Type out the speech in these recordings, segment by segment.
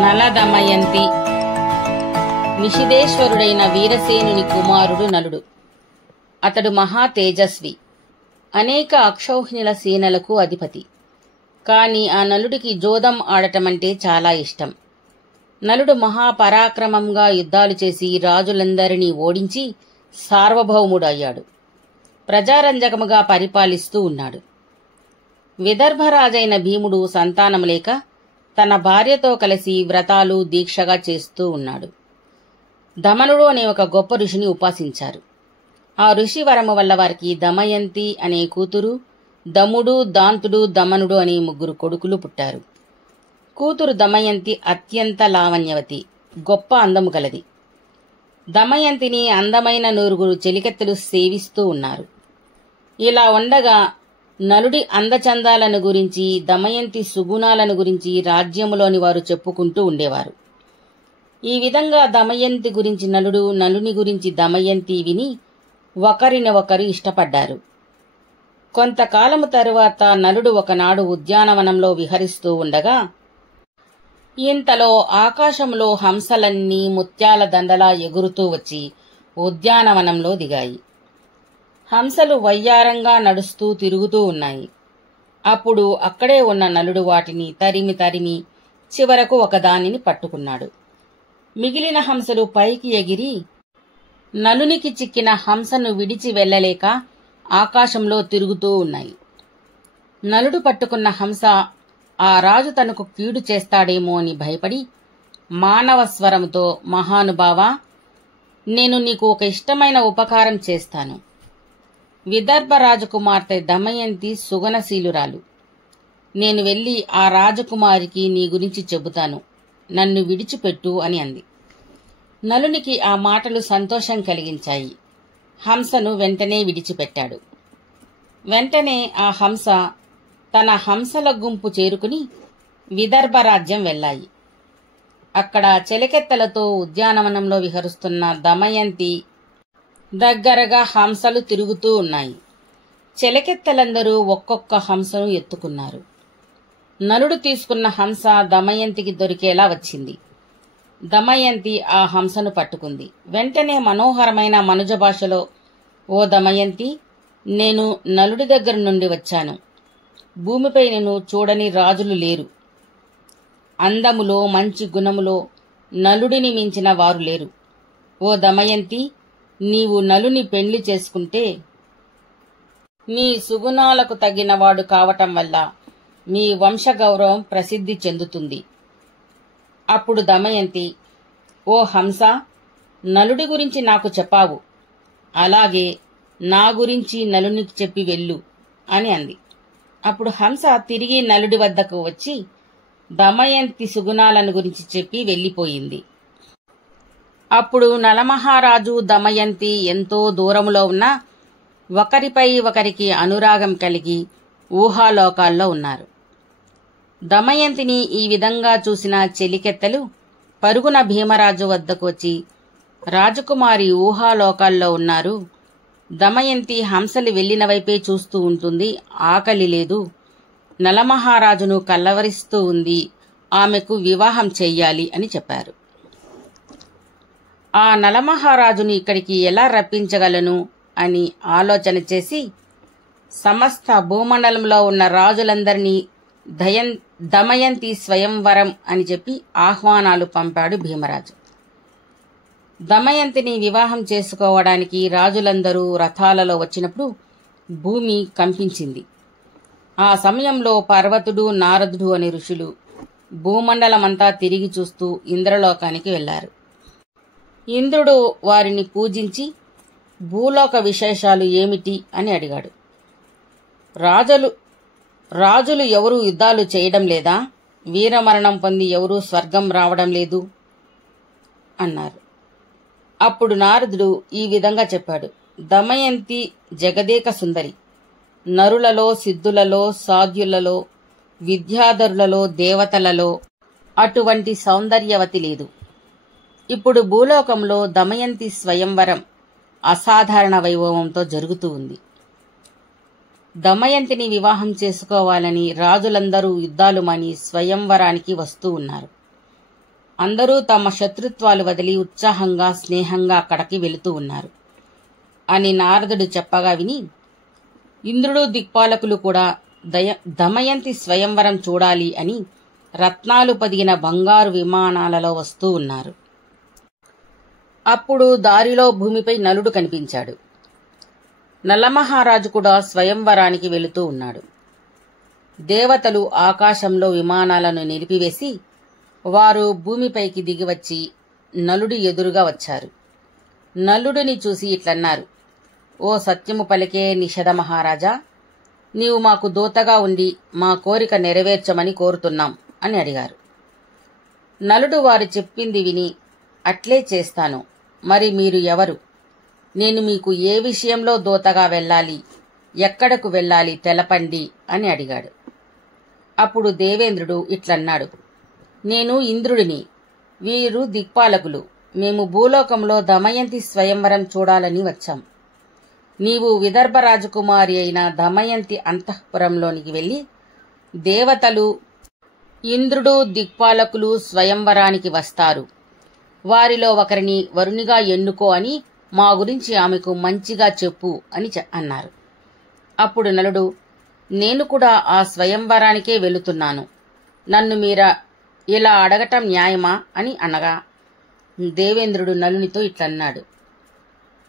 నల దమయంతి. నిషిదేశ్వరుడైన వీరసేనుని కుమారుడు నలుడు. అతడు మహా తేజస్వి, అనేక అక్షౌహిణుల సేనలకు అధిపతి. కాని ఆ నలుడికి జోదం ఆడటమంటే చాలా ఇష్టం. నలుడు మహాపరాక్రమంగా యుద్ధాలు చేసి రాజులందరినీ ఓడించి సార్వభౌముడు అయ్యాడు. ప్రజారంజకముగా పరిపాలిస్తూ ఉన్నాడు. విదర్భరాజైన భీముడు సంతానం లేక తన భార్యతో కలిసి వ్రతాలు దీక్షగా చేస్తూ ఉన్నాడు. దమనుడు అనే ఒక గొప్ప ఋషిని ఉపాసించారు. ఆ ఋషి వరము వల్ల వారికి దమయంతి అనే కూతురు, దముడు, దాంతుడు, దమనుడు అనే 3 కొడుకులు పుట్టారు. కూతురు దమయంతి అత్యంత లావణ్యవతి, గొప్ప అందము గలది. దమయంతిని అందమైన 9 చెలికత్తెలు సేవిస్తూ ఉన్నారు. ఇలా ఉండగా నలుడి అందచందాలను గురించి, దమయంతి సుగుణాలను గురించి రాజ్యములోని వారు చెప్పుకుంటూ ఉండేవారు. ఈ విధంగా దమయంతి గురించి నలుడు, నలుని గురించి దమయంతి విని ఒకరిని ఒకరు ఇష్టపడ్డారు. కొంతకాలము తరువాత నలుడు ఒకనాడు ఉద్యానవనంలో విహరిస్తూ ఉండగా ఇంతలో ఆకాశంలో హంసలన్నీ ముత్యాల దండలా ఎగురుతూ వచ్చి ఉద్యానవనంలో దిగాయి. హంసలు వయ్యారంగా నడుస్తూ తిరుగుతూ ఉన్నాయి. అప్పుడు అక్కడే ఉన్న నలుడు వాటిని తరిమి తరిమి చివరకు ఒకదానిని పట్టుకున్నాడు. మిగిలిన హంసలు పైకి ఎగిరి నలునికి చిక్కిన హంసను విడిచి వెళ్లలేక ఆకాశంలో తిరుగుతూ ఉన్నాయి. నలుడు పట్టుకున్న హంస ఆ రాజు తనకు కీడు చేస్తాడేమో అని భయపడి మానవ స్వరంతో, మహానుభావా, నేను నీకు ఒక ఇష్టమైన ఉపకారం చేస్తాను. విదర్భ రాజకుమార్తె దమయంతి సుగుణశీలురాలు. నేను వెళ్లి ఆ రాజకుమారికి నీ గురించి చెబుతాను. నన్ను విడిచిపెట్టు అని అంది. నలునికి ఆ మాటలు సంతోషం కలిగించాయి. హంసను వెంటనే విడిచిపెట్టాడు. వెంటనే ఆ హంస తన హంసల గుంపు చేరుకుని విదర్భ రాజ్యం వెళ్లాయి. అక్కడ చెలికెత్తలతో ఉద్యానవనంలో విహరిస్తున్న దమయంతి దగ్గరగా హంసలు తిరుగుతూ ఉన్నాయి. చెలికెత్తలందరూ ఒక్కొక్క హంసను ఎత్తుకున్నారు. నలుడు తీసుకున్న హంస దమయంతికి దొరికేలా వచ్చింది. దమయంతి ఆ హంసను పట్టుకుంది. వెంటనే మనోహరమైన మనుజ భాషలో, ఓ దమయంతి, నేను నలుడి దగ్గర నుండి వచ్చాను. భూమిపై నేను చూడని రాజులు లేరు. అందములో, మంచి గుణములో నలుడిని మించిన వారు లేరు. ఓ దమయంతి, నీవు నలుని పెండ్లి చేసుకుంటే నీ సుగుణాలకు తగినవాడు కావటం వల్ల మీ వంశగౌరవం ప్రసిద్ధి చెందుతుంది. అప్పుడు దమయంతి, ఓ హంస, నలుడి గురించి నాకు చెప్పావు, అలాగే నా గురించి నలునికి చెప్పి వెళ్ళు అని అంది. అప్పుడు హంస తిరిగి నలుడి వద్దకు వచ్చి దమయంతి సుగుణాలను గురించి చెప్పి వెళ్లిపోయింది. అప్పుడు నలమహారాజు, దమయంతి ఎంతో దూరములో ఉన్న ఒకరిపై ఒకరికి అనురాగం కలిగి ఊహాలోకాల్లో ఉన్నారు. దమయంతిని ఈ విధంగా చూసిన చెలికెత్తలు పరుగున భీమరాజు వద్దకు వచ్చి, రాజకుమారి ఊహాలోకాల్లో ఉన్నారు. దమయంతి హంసలు వెళ్లిన వైపే చూస్తూ ఉంటుంది. ఆకలి లేదు. నలమహారాజును కల్లవరిస్తూ ఉంది. ఆమెకు వివాహం చెయ్యాలి అని చెప్పారు. ఆ నలమహారాజును ఇక్కడికి ఎలా రప్పించగలను అని ఆలోచన చేసి సమస్త భూమండలంలో ఉన్న రాజులందరినీ దమయంతి స్వయంవరం అని చెప్పి ఆహ్వానాలు పంపాడు భీమరాజు. దమయంతిని వివాహం చేసుకోవడానికి రాజులందరూ రథాలలో వచ్చినప్పుడు భూమి కంపించింది. ఆ సమయంలో పర్వతుడు, నారదుడు అనే ఋషులు భూమండలమంతా తిరిగి చూస్తూ ఇంద్రలోకానికి వెళ్లారు. ఇంద్రుడు వారిని పూజించి భూలోక విశేషాలు ఏమిటి అని అడిగాడు. రాజులు ఎవరూ యుద్ధాలు చేయడం లేదా? వీరమరణం పొంది ఎవరూ స్వర్గం రావడం లేదు అన్నారు. అప్పుడు నారదుడు ఈ విధంగా చెప్పాడు. దమయంతి జగదేక సుందరి. నరులలో, సిద్ధులలో, సాధ్యులలో, విద్యాధరులలో, దేవతలలో అటువంటి సౌందర్యవతి లేదు. ఇప్పుడు భూలోకంలో దమయంతి స్వయంవరం అసాధారణ వైభవంతో జరుగుతూ ఉంది. దమయంతిని వివాహం చేసుకోవాలని రాజులందరూ యుద్ధాలు మాని స్వయంవరానికి వస్తూ ఉన్నారు. అందరూ తమ శత్రుత్వాలు వదిలి ఉత్సాహంగా స్నేహంగా అక్కడికి వెళుతూ ఉన్నారు అని నారదుడు చెప్పగా విని ఇంద్రుడు దిక్పాలకులు కూడా దమయంతి స్వయంవరం చూడాలి అని రత్నాలు పదిగిన బంగారు విమానాలలో వస్తూ ఉన్నారు. అప్పుడు దారిలో భూమిపై నలుడు కనిపించాడు. నలమహారాజు కూడా స్వయంవరానికి వెళుతూ ఉన్నాడు. దేవతలు ఆకాశంలో విమానాలను నిలిపివేసి వారు భూమిపైకి దిగివచ్చి నలుడి ఎదురుగా వచ్చారు. నలుడిని చూసి ఇట్లన్నారు, ఓ సత్యము పలికే నిషధ మహారాజా, నీవు మాకు దూతగా ఉండి మా కోరిక నెరవేర్చమని కోరుతున్నాం అని అడిగారు. నలుడు వారు చెప్పింది విని, అట్లే చేస్తాను, మరి మీరు ఎవరు? నేను మీకు ఏ విషయంలో దూతగా వెళ్ళాలి, ఎక్కడకు వెళ్ళాలి తెలపండి అని అడిగాడు. అప్పుడు దేవేంద్రుడు ఇట్లన్నాడు, నేను ఇంద్రుడిని, వీరు దిక్పాలకులు. మేము భూలోకంలో దమయంతి స్వయంవరం చూడాలని వచ్చాం. నీవు విదర్భ రాజకుమారి అయిన దమయంతి అంతఃపురంలోనికి వెళ్లి దేవతలు, ఇంద్రుడు, దిక్పాలకులు స్వయంవరానికి వస్తారు. వారిలో ఒకరిని వరునిగా ఎన్నుకో అని మా గురించి ఆమెకు మంచిగా చెప్పు అని అన్నారు. అప్పుడు నలుడు, నేను కూడా ఆ స్వయంవరానికే వెళుతున్నాను. నన్ను ఇలా అడగటం న్యాయమా అని అనగా దేవేంద్రుడు నలునితో ఇట్లన్నాడు,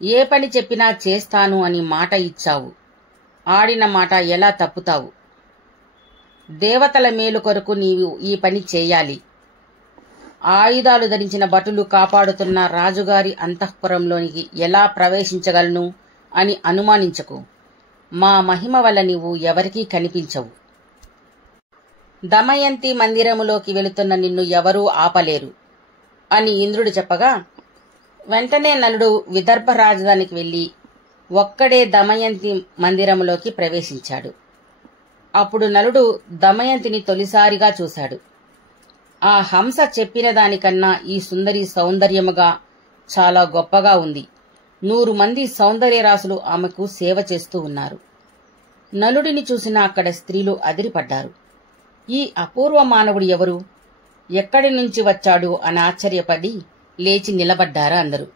ఏ పని చెప్పినా చేస్తాను అని మాట ఇచ్చావు. ఆడిన మాట ఎలా తప్పుతావు? దేవతల మేలు కొరకు నీవు ఈ పని చేయాలి. ఆయుధాలు ధరించిన భటులు కాపాడుతున్న రాజుగారి అంతఃపురంలోనికి ఎలా ప్రవేశించగలను అని అనుమానించకు. మా మహిమ వల్ల నీవు ఎవరికీ కనిపించవు. దమయంతి మందిరములోకి వెళుతున్న నిన్ను ఎవరూ ఆపలేరు అని ఇంద్రుడు చెప్పగా వెంటనే నలుడు విదర్భ రాజధానికి వెళ్లి ఒక్కడే దమయంతి మందిరములోకి ప్రవేశించాడు. అప్పుడు నలుడు దమయంతిని తొలిసారిగా చూశాడు. ఆ హంస చెప్పిన దానికన్నా ఈ సుందరి సౌందర్యముగా చాలా గొప్పగా ఉంది. 100 మంది సౌందర్యరాశులు ఆమెకు సేవ చేస్తూ ఉన్నారు. నలుడిని చూసిన అక్కడ స్త్రీలు అదిరిపడ్డారు. ఈ అపూర్వ మానవుడు ఎవరు, ఎక్కడి నుంచి వచ్చాడు అని ఆశ్చర్యపడి లేచి నిలబడ్డారు అందరూ.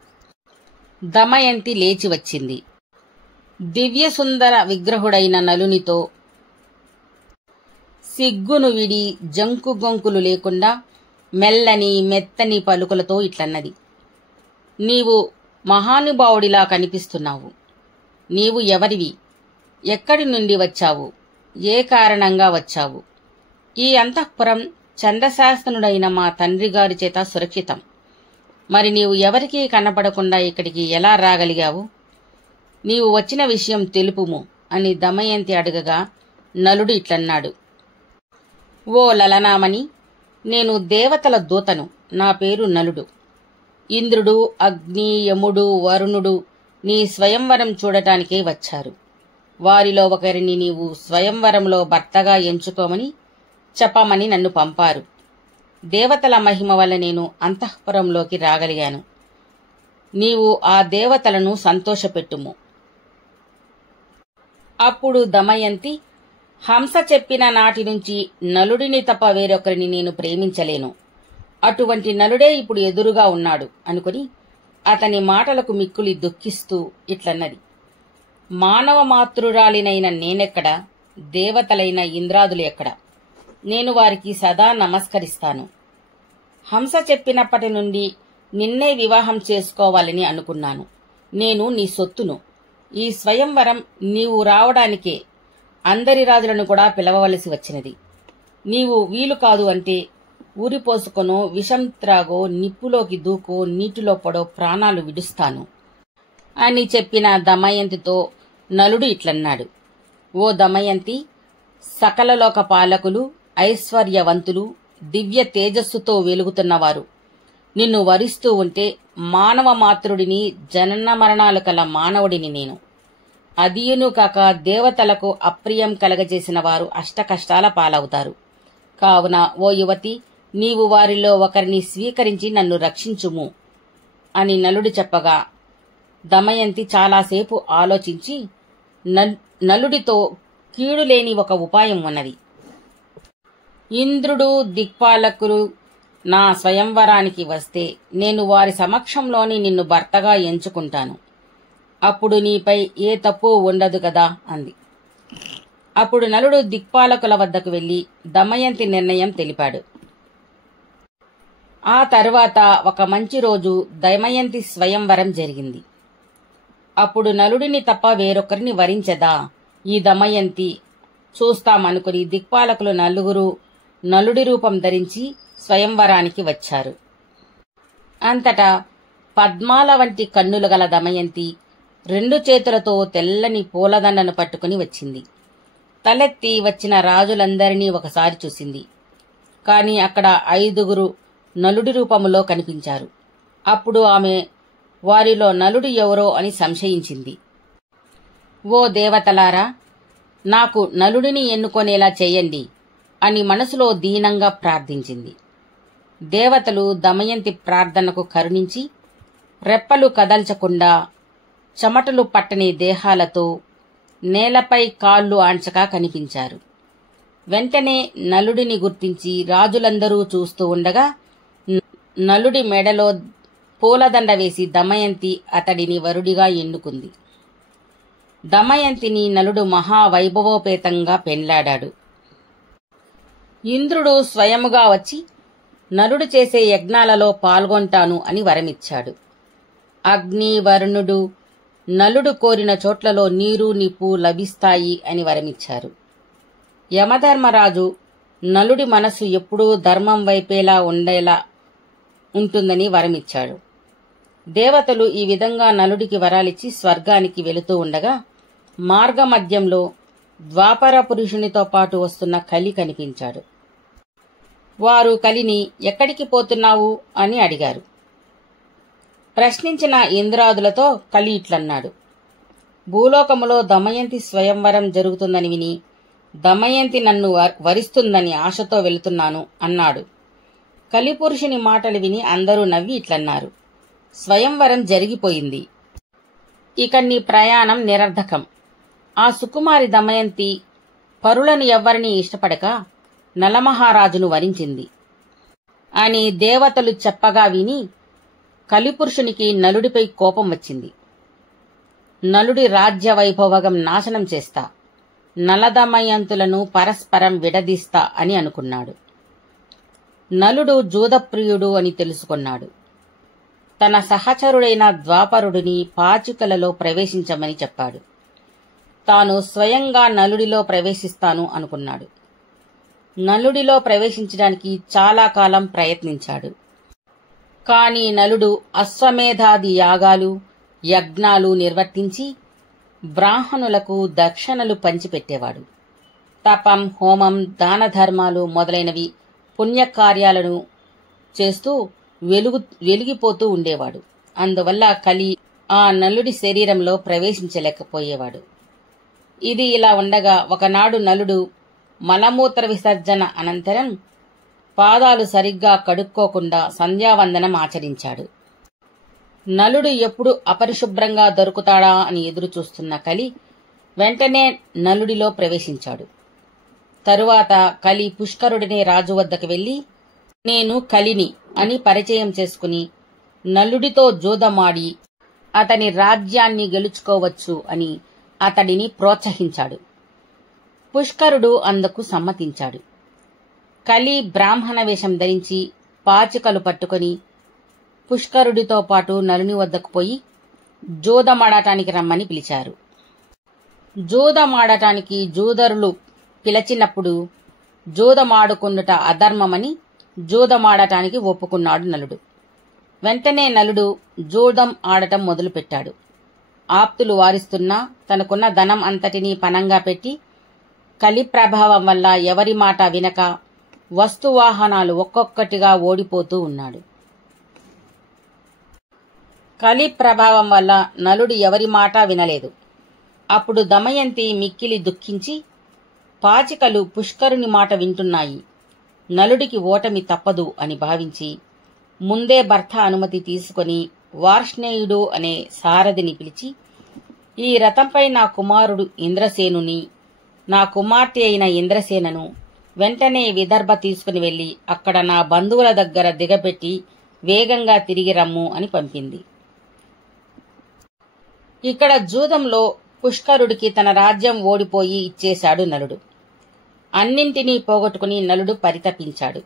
దమయంతి లేచి వచ్చింది. దివ్యసుందర విగ్రహుడైన నలునితో సిగ్గును విడి జంకు గొంకులు లేకుండా మెల్లని మెత్తని పలుకులతో ఇట్లన్నది, నీవు మహానుభావుడిలా కనిపిస్తున్నావు. నీవు ఎవరివి? ఎక్కడి నుండి వచ్చావు? ఏ కారణంగా వచ్చావు? ఈ అంతఃపురం చంద్రశాసనుడైన మా తండ్రి గారి చేత సురక్షితం. మరి నీవు ఎవరికీ కనపడకుండా ఇక్కడికి ఎలా రాగలిగావు? నీవు వచ్చిన విషయం తెలుపుము అని దమయంతి అడగగా నలుడు ఇట్లన్నాడు, ఓ లలనామణి, నేను దేవతల దూతను. నా పేరు నలుడు. ఇంద్రుడు, అగ్ని, యముడు, వరుణుడు నీ స్వయంవరం చూడటానికే వచ్చారు. వారిలో ఒకరిని నీవు స్వయంవరంలో భర్తగా ఎంచుకోమని చెప్పమని నన్ను పంపారు. దేవతల మహిమ వల్ల నేను అంతఃపురంలోకి రాగలిగాను. నీవు ఆ దేవతలను సంతోషపెట్టుము. అప్పుడు దమయంతి, హంస చెప్పిన నాటి నుంచి నలుడిని తప్ప వేరొకరిని నేను ప్రేమించలేను. అటువంటి నలుడే ఇప్పుడు ఎదురుగా ఉన్నాడు అనుకుని అతని మాటలకు మిక్కులి దుఃఖిస్తూ ఇట్లన్నది, మానవ మాతృరాలినైన నేనెక్కడ? దేవతలైన ఇంద్రాదులు ఎక్కడ? నేను వారికి సదా నమస్కరిస్తాను. హంస చెప్పినప్పటి నుండి నిన్నే వివాహం చేసుకోవాలని అనుకున్నాను. నేను నీ సొత్తును. ఈ స్వయంవరం నీవు రావడానికే అందరి రాజులను కూడా పిలవవలసి వచ్చినది. నీవు వీలు కాదు అంటే ఊరిపోసుకొనో, విషం త్రాగో, నిప్పులోకి దూకో, నీటిలో పడో ప్రాణాలు విడుస్తాను అని చెప్పిన దమయంతితో నలుడు ఇట్లన్నాడు, ఓ దమయంతి, సకల లోక పాలకులు, ఐశ్వర్యవంతులు, దివ్య తేజస్సుతో వెలుగుతున్నవారు నిన్ను వరిస్తూ ఉంటే మానవ మాతృడిని, జనన మరణాలు కల మానవుడిని నేను. అదియును కాక దేవతలకు అప్రియం కలగజేసిన వారు అష్టకష్టాల పాలవుతారు. కావున ఓ యువతి, నీవు వారిలో ఒకరిని స్వీకరించి నన్ను రక్షించుము అని నలుడు చెప్పగా దమయంతి చాలాసేపు ఆలోచించి నలుడితో కీడులేని ఒక ఉపాయం ఉన్నది. ఇంద్రుడు, దిక్పాలకులు నా స్వయంవరానికి వస్తే నేను వారి సమక్షంలోని నిన్ను భర్తగా ఎంచుకుంటాను. అప్పుడు నీపై ఏ తప్పు ఉండదు కదా అంది. అప్పుడు నలుడు దిక్పాలకుల వద్దకు వెళ్లి దమయంతి నిర్ణయం తెలిపాడు. ఆ తరువాత ఒక మంచి రోజు దమయంతి స్వయంవరం జరిగింది. అప్పుడు నలుడిని తప్ప వేరొకరిని వరించదా ఈ దమయంతి చూస్తామనుకుని దిక్పాలకులు నలుగురు నలుడి రూపం ధరించి స్వయంవరానికి వచ్చారు. అంతటా పద్మాల వంటి కన్నులు గల దమయంతి 2 చేతులతో తెల్లని పూలదండను పట్టుకుని వచ్చింది. తలెత్తి వచ్చిన రాజులందరినీ ఒకసారి చూసింది. కాని అక్కడ 5 నలుడి రూపములో కనిపించారు. అప్పుడు ఆమె వారిలో నలుడు ఎవరో అని సంశయించింది. ఓ దేవతలారా, నాకు నలుడిని ఎన్నుకొనేలా చేయండి అని మనసులో దీనంగా ప్రార్థించింది. దేవతలు దమయంతి ప్రార్థనకు కరుణించి రెప్పలు కదల్చకుండా చెమటలు పట్టని దేహాలతో నేలపై కాళ్లు ఆంచగా కనిపించారు. వెంటనే నలుడిని గుర్తించి రాజులందరూ చూస్తూ ఉండగా నలుడి మెడలో పూలదండ వేసి దమయంతి అతడిని వరుడిగా ఎన్నుకుంది. దమయంతిని నలుడు మహావైభవోపేతంగా పెండ్లాడాడు. ఇంద్రుడు స్వయముగా వచ్చి నలుడు చేసే యజ్ఞాలలో పాల్గొంటాను అని వరమిచ్చాడు. అగ్ని, వరుణుడు నలుడు కోరిన చోట్లలో నీరు, నిప్పు లభిస్తాయి అని వరమిచ్చారు. యమధర్మరాజు నలుడి మనస్సు ఎప్పుడూ ధర్మం వైపేలా ఉండేలా ఉంటుందని వరమిచ్చాడు. దేవతలు ఈ విధంగా నలుడికి వరాలిచ్చి స్వర్గానికి వెళుతూ ఉండగా మార్గమధ్యంలో ద్వాపర పురుషునితో పాటు వస్తున్న కలి కనిపించాడు. వారు కలిని ఎక్కడికి పోతున్నావు అని అడిగారు. ప్రశ్నించిన ఇంద్రాదులతో కలి ఇట్లన్నాడు. భూలోకములో దమయంతి స్వయంవరం జరుగుతుందని విని దమయంతి నన్ను వరిస్తుందని ఆశతో వెళుతున్నాను అన్నాడు. కలిపురుషుని మాటలు విని అందరూ నవ్వి ఇట్లన్నారు. స్వయంవరం జరిగిపోయింది. ఇక నీ ప్రయాణం నిరర్ధకం. ఆ సుకుమారి దమయంతి పరులను ఎవ్వరినీ ఇష్టపడక నలమహారాజును వరించింది అని దేవతలు చెప్పగా విని కలిపురుషునికి నలుడిపై కోపం వచ్చింది. నలుడి రాజ్య వైభోగం నాశనం చేస్తా, నలదమయంతులను పరస్పరం విడదీస్తా అని అనుకున్నాడు. నలుడు జూదప్రియుడు అని తెలుసుకున్నాడు. తన సహచరుడైన ద్వాపరుడిని పాచికలలో ప్రవేశించమని చెప్పాడు. తాను స్వయంగా నలుడిలో ప్రవేశిస్తాను అనుకున్నాడు. నలుడిలో ప్రవేశించడానికి చాలా కాలం ప్రయత్నించాడు. కాని నలుడు అశ్వమేధాది యాగాలు, యజ్ఞాలు నిర్వర్తించి బ్రాహ్మణులకు దక్షిణలు పంచిపెట్టేవాడు. తపం, హోమం, దాన ధర్మాలు మొదలైనవి పుణ్యకార్యాలను చేస్తూ వెలిగిపోతూ ఉండేవాడు. అందువల్ల కలి ఆ నలుడి శరీరంలో ప్రవేశించలేకపోయేవాడు. ఇది ఇలా ఉండగా ఒకనాడు నలుడు మలమూత్ర విసర్జన అనంతరం పాదాలు సరిగ్గా కడుక్కోకుండా సంధ్యావందనం ఆచరించాడు. నలుడు ఎప్పుడు అపరిశుభ్రంగా దొరుకుతాడా అని ఎదురుచూస్తున్న కలి వెంటనే నలుడిలో ప్రవేశించాడు. తరువాత కలి పుష్కరుడినే రాజు వద్దకు వెళ్లి నేను కలిని అని పరిచయం చేసుకుని నలుడితో జూదమాడి అతని రాజ్యాన్ని గెలుచుకోవచ్చు అని అతడిని ప్రోత్సహించాడు. పుష్కరుడు అందుకు సమ్మతించాడు. కలి బ్రాహ్మణ వేషం ధరించి పాచికలు పట్టుకుని పుష్కరుడితో పాటు నలుని వద్దకు పోయి జూదమాడటానికి రమ్మని పిలిచారు. జూదమాడటానికి జూదరులు పిలిచినప్పుడు జూదమాడుకుండుట అధర్మమని జూదమాడటానికి ఒప్పుకున్నాడు నలుడు. వెంటనే నలుడు జూదం ఆడటం మొదలుపెట్టాడు. ఆప్తులు వారిస్తున్నా తనకున్న ధనం అంతటినీ పణంగా పెట్టి కలి ప్రభావం వల్ల ఎవరి మాట వినక వస్తువాహనాలు ఒక్కొక్కటిగా ఓడిపోతూ ఉన్నాడు. కలి ప్రభావం వల్ల నలుడు ఎవరి మాట వినలేదు. అప్పుడు దమయంతి మిక్కిలి దుఃఖించి పాచికలు పుష్కరుని మాట వింటున్నాయి, నలుడికి ఓటమి తప్పదు అని భావించి ముందే భర్త అనుమతి తీసుకుని వార్ష్ణేయుడు అనే సారథిని పిలిచి ఈ రథంపై నా కుమారుడు ఇంద్రసేనుని, నా కుమార్తె అయిన ఇంద్రసేనను వెంటనే విదర్భ తీసుకుని వెళ్లి అక్కడ నా బంధువుల దగ్గర దిగపెట్టి వేగంగా తిరిగి రమ్ము అని పంపింది. ఇక్కడ జూదంలో పుష్కరుడికి తన రాజ్యం ఓడిపోయి ఇచ్చేశాడు నలుడు. అన్నింటినీ పోగొట్టుకుని నలుడు పరితపించాడు.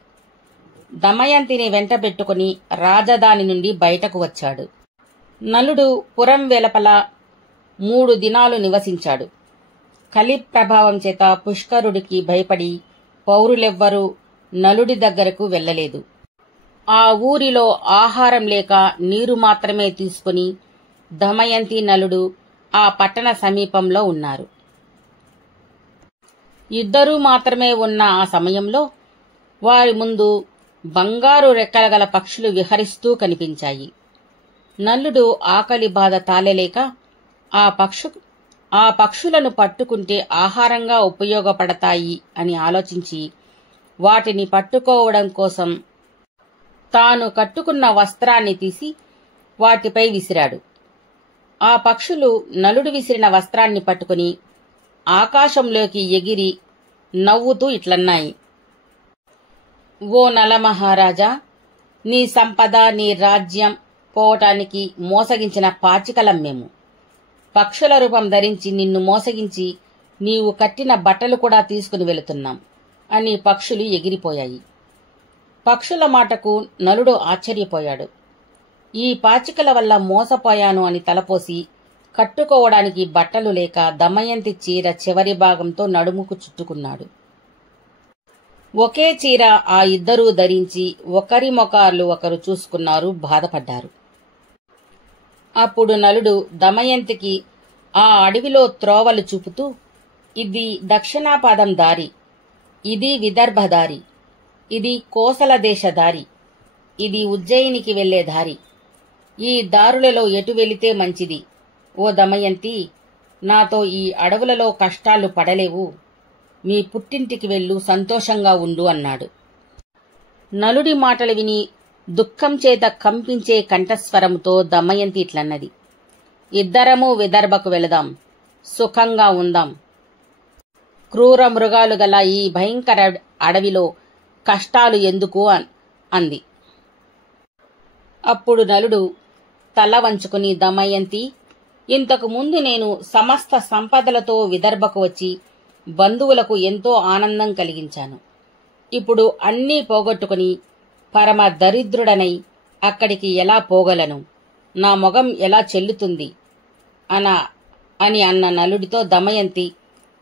దమయంతిని వెంట పెట్టుకుని రాజధాని నుండి బయటకు వచ్చాడు. నలుడు పురం వెలుపల 3 దినాలు నివసించాడు. కలి ప్రభావం చేత పుష్కరుడికి భయపడి పౌరులెవ్వరూ నలుడి దగ్గరకు వెళ్లలేదు. ఆ ఊరిలో ఆహారం లేక నీరు మాత్రమే తీసుకుని దమయంతి నలుడు ఆ పట్టణ సమీపంలో ఉన్నారు. ఇద్దరూ మాత్రమే ఉన్న ఆ సమయంలో వారి ముందు బంగారు రెక్కల గల పక్షులు విహరిస్తూ కనిపించాయి. నలుడు ఆకలి బాధ తాళలేక ఆ పక్షులను పట్టుకుంటే ఆహారంగా ఉపయోగపడతాయి అని ఆలోచించి వాటిని పట్టుకోవడం కోసం తాను కట్టుకున్న వస్త్రాన్ని తీసి వాటిపై విసిరాడు. ఆ పక్షులు నలుడు విసిరిన వస్త్రాన్ని పట్టుకుని ఆకాశంలోకి ఎగిరి నవ్వుతూ ఇట్లన్నాయి: ఓ నలమహారాజా, నీ సంపద, నీ రాజ్యం పోవటానికి మోసగించిన పాచికలం మేము. పక్షుల రూపం ధరించి నిన్ను మోసగించి నీవు కట్టిన బట్టలు కూడా తీసుకుని వెళుతున్నాం అని పక్షులు ఎగిరిపోయాయి. పక్షుల మాటకు నలుడు ఆశ్చర్యపోయాడు. ఈ పాచికల వల్ల మోసపోయాను అని తలపోసి కట్టుకోవడానికి బట్టలు లేక దమయంతి చీర చివరి భాగంతో నడుముకు చుట్టుకున్నాడు. ఒకే చీర ఆ ఇద్దరూ ధరించి ఒకరి మొకార్లు ఒకరు చూసుకున్నారు, బాధపడ్డారు. అప్పుడు నలుడు దమయంతికి ఆ అడవిలో త్రోవలు చూపుతూ, ఇది దక్షిణాపాదం దారి, ఇది విదర్భ దారి, ఇది కోసల దేశ దారి, ఇది ఉజ్జయినికి వెళ్లే దారి. ఈ దారులలో ఎటు వెళితే మంచిది? ఓ దమయంతి, నాతో ఈ అడవులలో కష్టాలు పడలేవు. మీ పుట్టింటికి వెళ్ళు, సంతోషంగా ఉండు అన్నాడు. నలుడి మాటలు విని దుఃఖం చేత కంపించే కంఠస్వరంతో దమయంతి ఇట్లన్నది: ఇద్దరము విదర్భకు వెళదాం, సుఖంగా ఉందాం. క్రూర మృగాలు గల ఈ భయంకర అడవిలో కష్టాలు ఎందుకు అంది. అప్పుడు నలుడు తల వంచుకుని, దమయంతి, ఇంతకు ముందు నేను సమస్త సంపదలతో విదర్భకు వచ్చి బంధువులకు ఎంతో ఆనందం కలిగించాను. ఇప్పుడు అన్నీ పోగొట్టుకుని పరమ దరిద్రుడనై అక్కడికి ఎలా పోగలను? నా మొగం ఎలా చెల్లుతుంది? అని అన్న నలుడితో దమయంతి,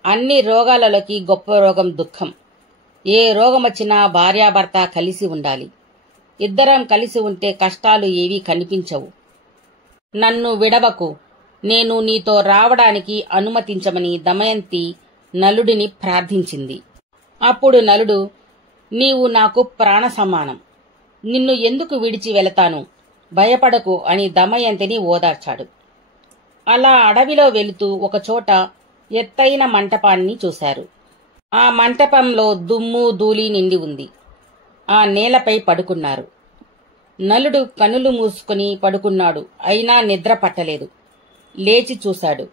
అన్ని రోగాలలోకి గొప్ప రోగం దుఃఖం. ఏ రోగమొచ్చినా భార్యాభర్త కలిసి ఉండాలి. ఇద్దరం కలిసి ఉంటే కష్టాలు ఏవీ కనిపించవు. నన్ను విడవకు, నేను నీతో రావడానికి అనుమతించమని దమయంతి నలుడిని ప్రార్థించింది. అప్పుడు నలుడు, నీవు నాకు ప్రాణ సమానం, నిన్ను ఎందుకు విడిచి వెళతాను, భయపడకు అని దమయంతిని ఓదార్చాడు. అలా అడవిలో వెళుతూ ఒకచోట ఎత్తైన మంటపాన్ని చూశారు. ఆ మంటపంలో దుమ్ము ధూళి నిండి ఉంది. ఆ నేలపై పడుకున్నారు. నలుడు కనులు మూసుకుని పడుకున్నాడు, అయినా నిద్ర పట్టలేదు. లేచి చూశాడు.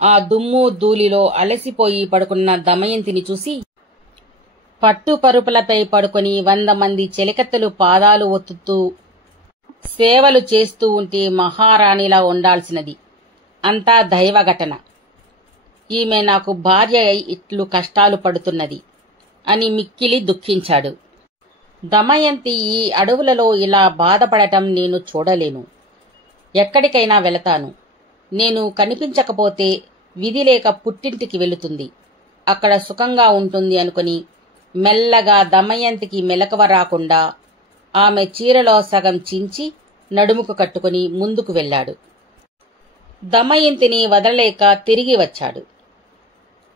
ఆ దుమ్ము ధూళిలో అలసిపోయి పడుకున్న దమయంతిని చూసి, పట్టుపరుపులపై పడుకొని 100 మంది చెలికత్తెలు పాదాలు ఒత్తుతూ సేవలు చేస్తూ ఉంటే మహారాణిలా ఉండాల్సినది. అంతా దైవఘటన. ఈమె నాకు భార్య అయి ఇట్లు కష్టాలు పడుతున్నది అని మిక్కిలి దుఃఖించాడు. దమయంతి, ఈ అడవులలో ఇలా బాధపడటం నేను చూడలేను. ఎక్కడికైనా వెళతాను. నేను కనిపించకపోతే విధి లేక పుట్టింటికి వెళుతుంది, అక్కడ సుఖంగా ఉంటుంది అనుకుని మెల్లగా దమయంతికి మెలకువ రాకుండా ఆమె చీరలో సగం చించి నడుముకు కట్టుకుని ముందుకు వెళ్లాడు. దమయంతిని వదలలేక తిరిగి వచ్చాడు.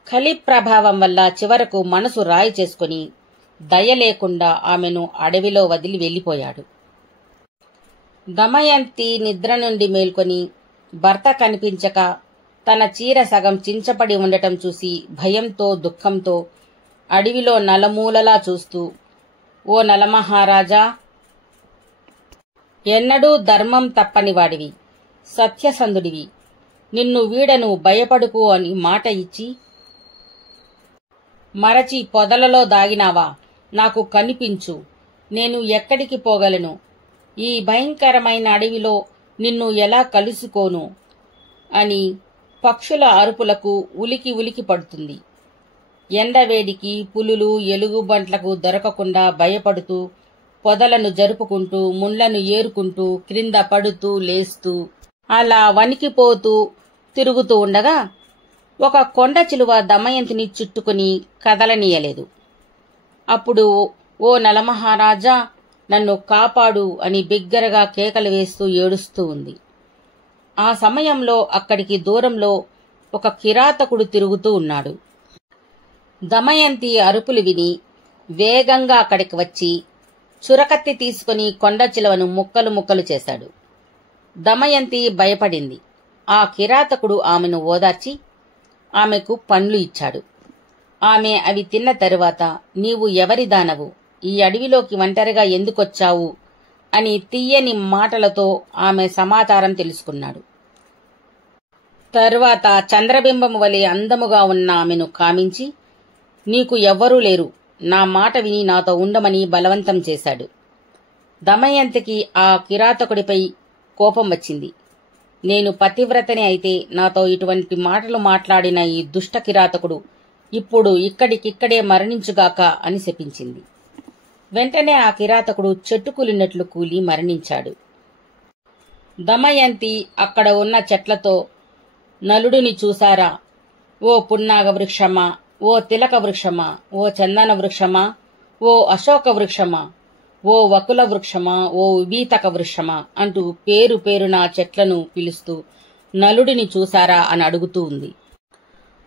కలి ప్రభావం వల్ల చివరకు మనసు రాయి చేసుకుని దయ లేకుండా ఆమెను అడవిలో వదిలి వెళ్లిపోయాడు. దమయంతి నిద్ర నుండి మేల్కొని భర్త కనిపించక తన చీర సగం చించపడి ఉండటం చూసి భయంతో దుఃఖంతో అడవిలో నలమూలలా చూస్తూ, ఓ నలమహారాజా, ఎన్నడూ ధర్మం తప్పనివాడివి, సత్యసంధుడివి, నిన్ను వీడను, భయపడుకు అని మాట ఇచ్చి మరచి పొదలలో దాగినావా? నాకు కనిపించు. నేను ఎక్కడికి పోగలను? ఈ భయంకరమైన అడవిలో నిన్ను ఎలా కలుసుకోను అని పక్షుల అరుపులకు ఉలికి ఉలికి పడుతుంది. ఎండవేడికి పులులు ఎలుగుబంట్లకు దొరకకుండా భయపడుతూ పొదలను జరుపుకుంటూ ముళ్లను ఏరుకుంటూ క్రింద పడుతూ లేస్తూ అలా వణికిపోతూ తిరుగుతూ ఉండగా ఒక కొండ చిలువ దమయంతిని చుట్టుకుని కదలనీయలేదు. అప్పుడు ఓ నలమహారాజా, నన్ను కాపాడు అని బిగ్గరగా కేకలు వేస్తూ ఏడుస్తూ ఉంది. ఆ సమయంలో అక్కడికి దూరంలో ఒక కిరాతకుడు తిరుగుతూ ఉన్నాడు. దమయంతి అరుపులు విని వేగంగా అక్కడికి వచ్చి చురకత్తి తీసుకుని కొండ చిలువను ముక్కలు ముక్కలు చేశాడు. దమయంతి భయపడింది. ఆ కిరాతకుడు ఆమెను ఓదార్చి ఆమెకు పండ్లు ఇచ్చాడు. ఆమె అవి తిన్న తరువాత, నీవు ఎవరి దానవు? ఈ అడవిలోకి ఒంటరిగా ఎందుకొచ్చావు అని తీయని మాటలతో ఆమె సమాచారం తెలుసుకున్నాడు. తరువాత చంద్రబింబం వలె అందముగా ఉన్న ఆమెను కామించి, నీకు ఎవ్వరూ లేరు, నా మాట విని నాతో ఉండమని బలవంతం చేశాడు. దమయంతికి ఆ కిరాతకుడిపై కోపం వచ్చింది. నేను పతివ్రతని అయితే నాతో ఇటువంటి మాటలు మాట్లాడిన ఈ దుష్ట కిరాతకుడు ఇప్పుడు ఇక్కడికిక్కడే మరణించుగాక అని శపించింది. వెంటనే ఆ కిరాతకుడు చెట్టు కూలినట్లు కూలి మరణించాడు. దమయంతి అక్కడ ఉన్న చెట్లతో, నలుడిని చూసారా? ఓ పున్నాగ వృక్షమా, ఓ తిలక వృక్షమా, ఓ చందన వృక్షమా, ఓ అశోక వృక్షమా, ఓ వకుల వృక్షమా, ఓ విభీతక వృక్షమా అంటూ పేరు పేరున చెట్లను పిలుస్తూ నలుడిని చూసారా అని అడుగుతూ ఉంది.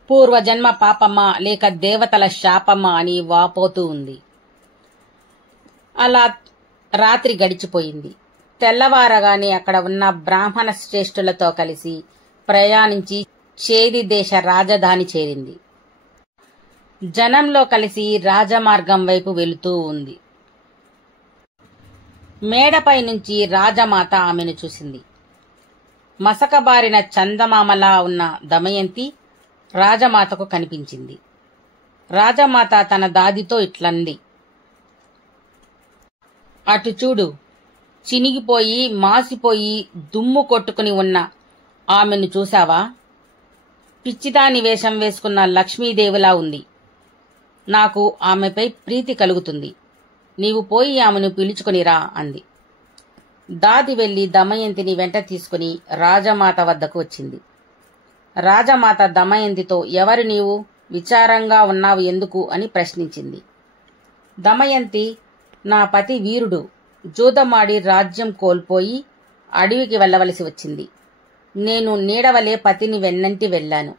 పూర్వజన్మ పాపమా లేక దేవతల శాపమా అని వాపోతూ ఉంది. అలా రాత్రి గడిచిపోయింది. తెల్లవారగానే అక్కడ ఉన్న బ్రాహ్మణ శ్రేష్ఠులతో కలిసి ప్రయాణించి చేది దేశ రాజధాని చేరింది. జనంలో కలిసి రాజమార్గం వైపు వెళుతూ ఉంది. మేడపై నుంచి రాజమాత ఆమెను చూసింది. మసకబారిన చందమామలా ఉన్న దమయంతి రాజమాతకు కనిపించింది. రాజమాత తన దాదితో ఇట్లంది, అటు చూడు, చినిగిపోయి మాసిపోయి దుమ్ము కొట్టుకుని ఉన్న ఆమెను చూశావా? పిచ్చిదాని వేషం వేసుకున్న లక్ష్మీదేవిలా ఉంది. నాకు ఆమెపై ప్రీతి కలుగుతుంది. నీవు పోయి ఆమెను పిలుచుకునిరా అంది. దాది వెళ్లి దమయంతిని వెంట తీసుకుని రాజమాత వద్దకు వచ్చింది. రాజమాత దమయంతితో, ఎవరు నీవు? విచారంగా ఉన్నావు ఎందుకు అని ప్రశ్నించింది. దమయంతి, నా పతి వీరుడు జూదమాడి రాజ్యం కోల్పోయి అడవికి వెళ్లవలసి వచ్చింది. నేను నీడవలే పతిని వెన్నంటి వెళ్లాను.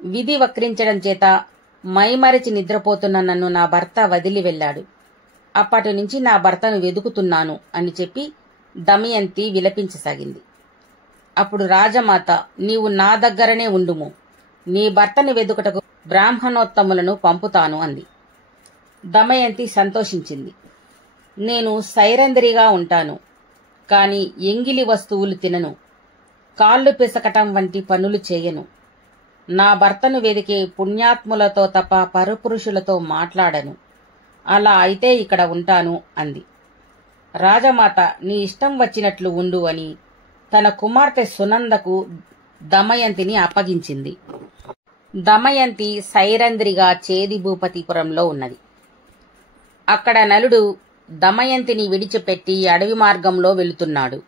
విధి వక్రించడం చేత మైమరిచి నిద్రపోతున్న నన్ను నా భర్త వదిలి వెళ్లాడు. అప్పటి నుంచి నా భర్తను వెదుకుతున్నాను అని చెప్పి దమయంతి విలపించసాగింది. అప్పుడు రాజమాత, నీవు నా దగ్గరనే ఉండుము, నీ భర్తను వెదుకుటకు బ్రాహ్మణోత్తములను పంపుతాను అంది. దమయంతి సంతోషించింది. నేను సైరంధ్రిగా ఉంటాను, కాని ఎంగిలి వస్తువులు తినను, కాళ్ళు పిసకటం వంటి పనులు చేయను. నా భర్తను వెదికే పుణ్యాత్ములతో తప్ప పరపురుషులతో మాట్లాడను. అలా అయితే ఇక్కడ ఉంటాను అంది. రాజమాత, నీ ఇష్టం వచ్చినట్లు ఉండు అని తన కుమార్తె సునందకు దమయంతిని అప్పగించింది. దమయంతి సైరంధ్రిగా చేది భూపతిపురంలో ఉన్నది. అక్కడ నలుడు దమయంతిని విడిచిపెట్టి అడవి మార్గంలో వెళుతున్నాడు.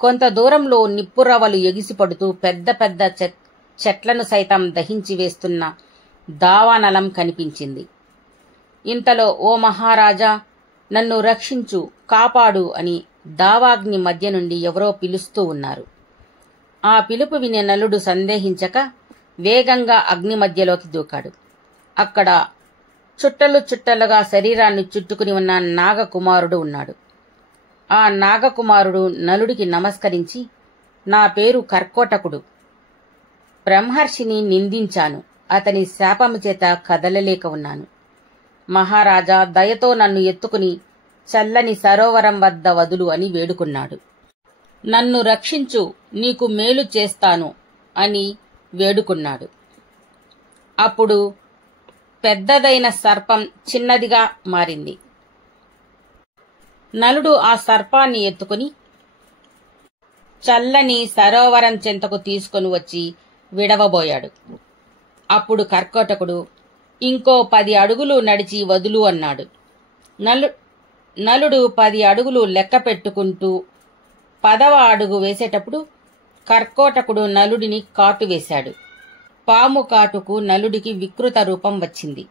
కొంత దూరంలో నిప్పురవ్వలు ఎగిసిపడుతూ పెద్ద పెద్ద చెట్లను సైతం దహించి వేస్తున్న దావానలం కనిపించింది. ఇంతలో, ఓ మహారాజా, నన్ను రక్షించు, కాపాడు అని దావాగ్ని మధ్య నుండి ఎవరో పిలుస్తూ ఉన్నారు. ఆ పిలుపు విని నలుడు సందేహించక వేగంగా అగ్ని మధ్యలోకి దూకాడు. అక్కడ చుట్టలు చుట్టలుగా శరీరాన్ని చుట్టుకుని ఉన్న నాగకుమారుడు ఉన్నాడు. ఆ నాగకుమారుడు నలుడికి నమస్కరించి, నా పేరు కర్కోటకుడు. బ్రహ్మర్షిని నిందించాను. అతని శాపము చేత కదలలేక ఉన్నాను. మహారాజా, దయతో నన్ను ఎత్తుకుని చల్లని సరోవరం వద్ద వదులు అని వేడుకున్నాడు. నన్ను రక్షించు, నీకు మేలు చేస్తాను అని వేడుకున్నాడు. అప్పుడు పెద్దదైన సర్పం చిన్నదిగా మారింది. నలుడు ఆ సర్పాన్ని ఎత్తుకుని చల్లని సరోవరం చెంతకు తీసుకొని వచ్చి విడవబోయాడు. అప్పుడు కర్కోటకుడు, ఇంకో 10 అడుగులు నడిచి వదులు అన్నాడు. నలుడు 10 అడుగులు లెక్క పెట్టుకుంటూ 10వ అడుగు వేసేటప్పుడు కర్కోటకుడు నలుడిని కాటు వేశాడు. పాము కాటుకు నలుడికి వికృత రూపం వచ్చింది.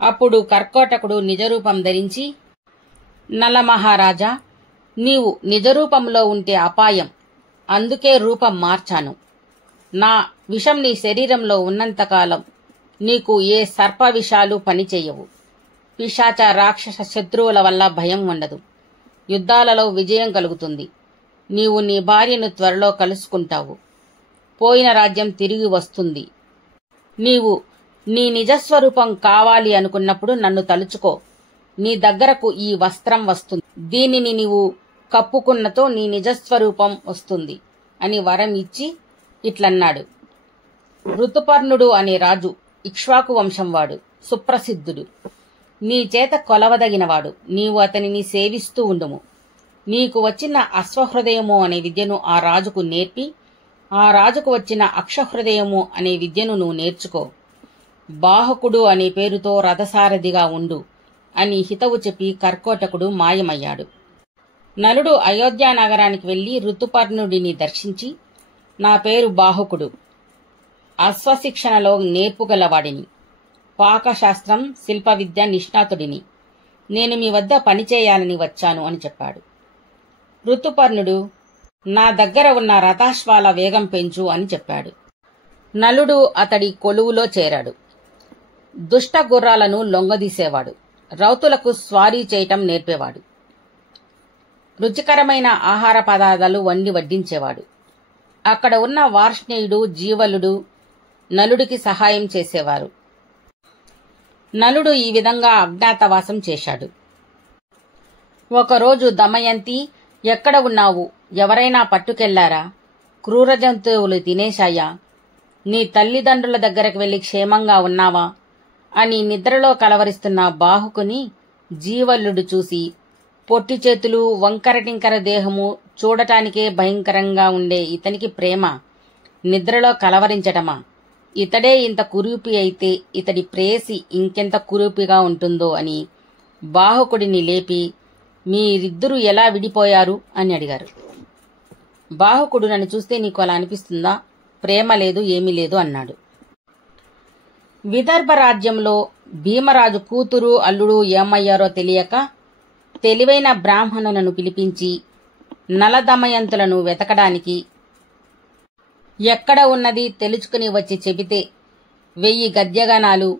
అప్పుడు కర్కోటకుడు నిజరూపం ధరించి, నలమహారాజా, నీవు నిజరూపంలో ఉంటే అపాయం, అందుకే రూపం మార్చాను. నా విషం నీ శరీరంలో ఉన్నంతకాలం నీకు ఏ సర్ప విషాలు పనిచేయవు. పిశాచ రాక్షస శత్రువుల వల్ల భయం ఉండదు. యుద్ధాలలో విజయం కలుగుతుంది. నీవు నీ భార్యను త్వరలో కలుసుకుంటావు. పోయిన రాజ్యం తిరిగి వస్తుంది. నీవు నీ నిజస్వరూపం కావాలి అనుకున్నప్పుడు నన్ను తలుచుకో. నీ దగ్గరకు ఈ వస్త్రం వస్తుంది. దీనిని నీవు కప్పుకున్నతో నీ నిజస్వరూపం వస్తుంది అని వరం ఇచ్చి ఇట్లన్నాడు. ఋతుపర్ణుడు అనే రాజు ఇక్ష్వాకు వంశం వాడు, సుప్రసిద్ధుడు. నీ చేత కొలవదగినవాడు. నీవు అతనిని సేవిస్తూ ఉండుము. నీకు వచ్చిన అశ్వహృదయము అనే విద్యను ఆ రాజుకు నేర్పి, ఆ రాజుకు వచ్చిన అక్షహృదయము అనే విద్యను నువ్వు నేర్చుకో. బాహుకుడు అనే పేరుతో రథసారథిగా ఉండు అని హితవు చెప్పి కర్కోటకుడు మాయమయ్యాడు. నలుడు అయోధ్య నగరానికి వెళ్లి ఋతుపర్ణుడిని దర్శించి, నా పేరు బాహుకుడు, అశ్వశిక్షణలో నేర్పుగలవాడిని, పాకశాస్త్రం శిల్ప విద్య నిష్ణాతుడిని. నేను మీ వద్ద పనిచేయాలని వచ్చాను అని చెప్పాడు. ఋతుపర్ణుడు, నా దగ్గర ఉన్న రథాశ్వాల వేగం పెంచు అని చెప్పాడు. నలుడు అతడి కొలువులో చేరాడు. దుష్ట గుర్రాలను లొంగదీసేవాడు. రౌతులకు స్వారీ చేయటం నేర్పేవాడు. రుచికరమైన ఆహార పదార్థాలు వండి వడ్డించేవాడు. అక్కడ ఉన్న వార్ష్ణేయుడు, జీవలుడు నలుడికి సహాయం చేసేవారు. నలుడు ఈ విధంగా అజ్ఞాతవాసం చేశాడు. ఒకరోజు దమయంతి, ఎక్కడ ఉన్నావు? ఎవరైనా పట్టుకెళ్లారా? క్రూర జంతువులు తినేశాయా? నీ తల్లిదండ్రుల దగ్గరకు వెళ్లి క్షేమంగా ఉన్నావా అని నిద్రలో కలవరిస్తున్న బాహుకుని జీవల్లుడు చూసి, పొట్టి చేతులు, వంకరటింకర దేహము, చూడటానికే భయంకరంగా ఉండే ఇతనికి ప్రేమ నిద్రలో కలవరించటమా? ఇతడే ఇంత కురూపి అయితే ఇతడి ప్రేయసి ఇంకెంత కురూపిగా ఉంటుందో అని బాహుకుడిని లేపి, మీరిద్దరూ ఎలా విడిపోయారు అని అడిగారు. బాహుకుడు, నన్ను చూస్తే నీకు అలా అనిపిస్తుందా? ప్రేమ లేదు, ఏమీ లేదు అన్నాడు. విదర్భ రాజ్యంలో భీమరాజు కూతురు, అల్లుడు ఏమయ్యారో తెలియక తెలివైన బ్రాహ్మణులను పిలిపించి నలదమయంతులను వెతకడానికి ఎక్కడ ఉన్నది తెలుసుకుని వచ్చి చెబితే 1000 గద్యగణాలు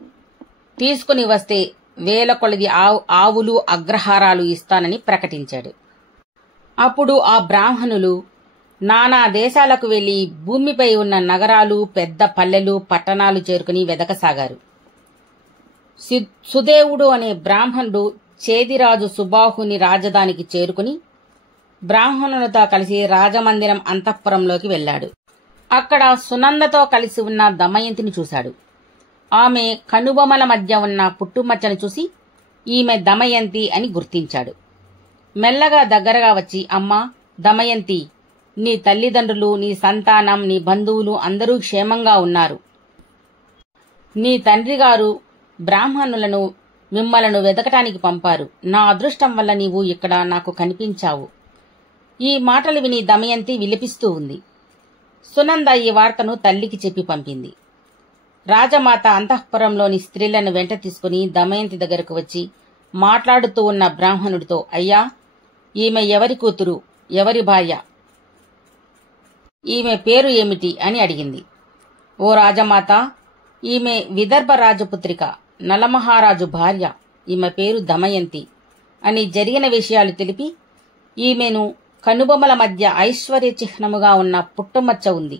తీసుకుని వస్తే 1000 కొలది ఆవులు, అగ్రహారాలు ఇస్తానని ప్రకటించాడు. అప్పుడు ఆ బ్రాహ్మణులు నానా దేశాలకు వెళ్లి భూమిపై ఉన్న నగరాలు, పెద్ద పల్లెలు, పట్టణాలు చేరుకుని వెదకసాగారు. సుదేవుడు అనే బ్రాహ్మణుడు చేదిరాజు సుబాహుని రాజధానికి చేరుకుని బ్రాహ్మణులతో కలిసి రాజమందిరం అంతఃపురంలోకి వెళ్లాడు. అక్కడ సునందతో కలిసి ఉన్న దమయంతిని చూశాడు. ఆమె కనుబొమల మధ్య ఉన్న పుట్టుమచ్చను చూసి ఈమె దమయంతి అని గుర్తించాడు. మెల్లగా దగ్గరగా వచ్చి, అమ్మా దమయంతి, నీ తల్లిదండ్రులు, నీ సంతానం, నీ బంధువులు అందరూ క్షేమంగా ఉన్నారు. నీ తండ్రిగారు బ్రాహ్మణులను మిమ్మలను వెదకటానికి పంపారు. నా అదృష్టం వల్ల నీవు ఇక్కడ నాకు కనిపించావు. ఈ మాటలు విని దమయంతి విలపిస్తూ ఉంది. సునంద ఈ వార్తను తల్లికి చెప్పి పంపింది. రాజమాత అంతఃపురంలోని స్త్రీలను వెంట తీసుకుని దమయంతి దగ్గరకు వచ్చి మాట్లాడుతూ ఉన్న బ్రాహ్మణుడితో, అయ్యా, ఈమె ఎవరి కూతురు, ఎవరి భార్య, ఈమె పేరు ఏమిటి అని అడిగింది. ఓ రాజమాత, ఈమె విదర్భ రాజపుత్రిక, నలమహారాజు భార్య. ఈమె పేరు దమయంతి అని జరిగిన విషయాలు తెలిపి, ఈమెను కనుబొమల మధ్య ఐశ్వర్య చిహ్నముగా ఉన్న పుట్టుమచ్చ ఉంది,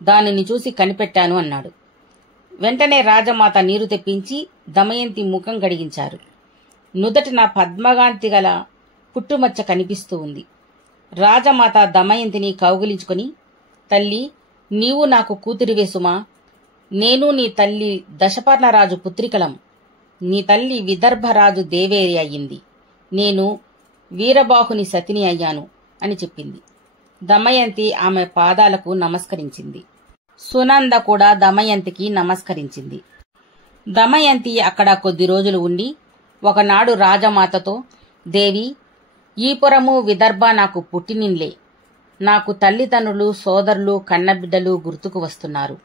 దానిని చూసి కనిపెట్టాను అన్నాడు. వెంటనే రాజమాత నీరు తెప్పించి దమయంతి ముఖం కడిగించారు. నుదటిన పద్మగాంతి గల పుట్టుమచ్చ కనిపిస్తూ ఉంది. రాజమాత దమయంతిని కౌగిలించుకుని, తల్లి, నీవు నాకు కూతురివే సుమా, నేను నీ తల్లి దశపర్ణరాజు పుత్రికలం. నీ తల్లి విదర్భరాజు దేవేరి అయ్యింది. నేను వీరబాహుని సతిని అయ్యాను అని చెప్పింది. దమయంతి ఆమె పాదాలకు నమస్కరించింది. సునంద కూడా దమయంతికి నమస్కరించింది. దమయంతి అక్కడ కొద్ది రోజులు ఉండి ఒకనాడు రాజమాతతో, దేవి, ఈ పురము విదర్భ నాకు పుట్టినిన్లే. నాకు తల్లిదండ్రులు, సోదరులు, కన్నబిడ్డలు గుర్తుకు వస్తున్నారు.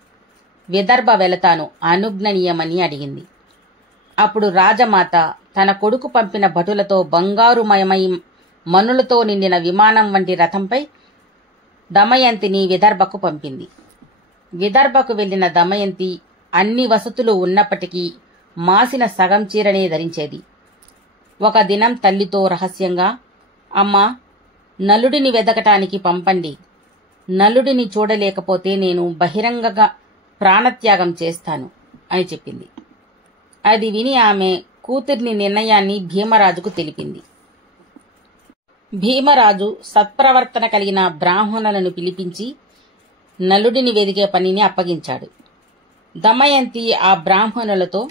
విదర్భ వెళతాను, అనుజ్ఞనీయమని అడిగింది. అప్పుడు రాజమాత తన కొడుకు పంపిన భటులతో బంగారుమయమై మనులతో నిండిన విమానం వంటి రథంపై దమయంతిని విదర్భకు పంపింది. విదర్భకు వెళ్లిన దమయంతి అన్ని వసతులు ఉన్నప్పటికీ మాసిన సగం చీరనే ధరించేది. ఒక దినం తల్లితో రహస్యంగా, అమ్మా, నలుడిని వెదకటానికి పంపండి. నలుడిని చూడలేకపోతే నేను బహిరంగంగా ప్రాణత్యాగం చేస్తాను అని చెప్పింది. అది విని ఆమె కూతుర్ని నిర్ణయాన్ని భీమరాజుకు తెలిపింది. భీమరాజు సత్ప్రవర్తన కలిగిన బ్రాహ్మణులను పిలిపించి నలుడిని వెదికే పనిని అప్పగించాడు. దమయంతి ఆ బ్రాహ్మణులతో,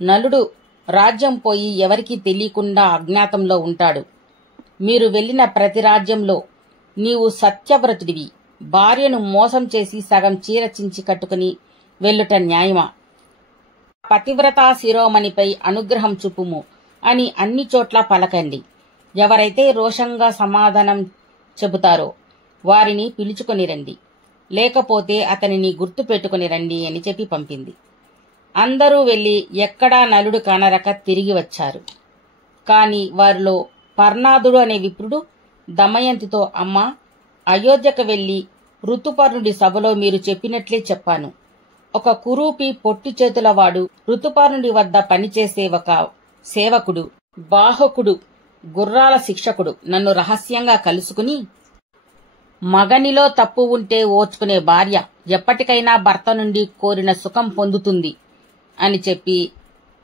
నలుడు రాజ్యం పోయి ఎవరికీ తెలియకుండా అజ్ఞాతంలో ఉంటాడు. మీరు వెళ్లిన ప్రతి రాజ్యంలో నీవు సత్యవ్రతుడివి. భార్యను మోసం చేసి సగం చీర చించి కట్టుకుని వెళ్ళుట న్యాయమా? పతివ్రతా శిరోమణిపై అనుగ్రహం చూపుము అని అన్ని చోట్ల పలకండి. ఎవరైతే రోషంగా సమాధానం చెబుతారో వారిని పిలుచుకొని రండి, లేకపోతే అతనిని గుర్తు పెట్టుకుని రండి అని చెప్పి పంపింది. అందరూ వెళ్లి ఎక్కడా నలుడు కానరక తిరిగి వచ్చారు. కాని వారిలో పర్ణాదుడు అనే విప్రుడు దమయంతితో, అమ్మా, అయోధ్యకు వెళ్లి ఋతుపర్ణుడి సభలో మీరు చెప్పినట్లే చెప్పాను. ఒక కురూపి పొట్టి చేతులవాడు ఋతుపర్ణుడి వద్ద పనిచేసే ఒక సేవకుడు, బాహకుడు, గుర్రాల శిక్షకుడు నన్ను రహస్యంగా కలుసుకుని, మగనిలో తప్పు ఉంటే ఓర్చుకునే భార్య ఎప్పటికైనా భర్త నుండి కోరిన సుఖం పొందుతుంది అని చెప్పి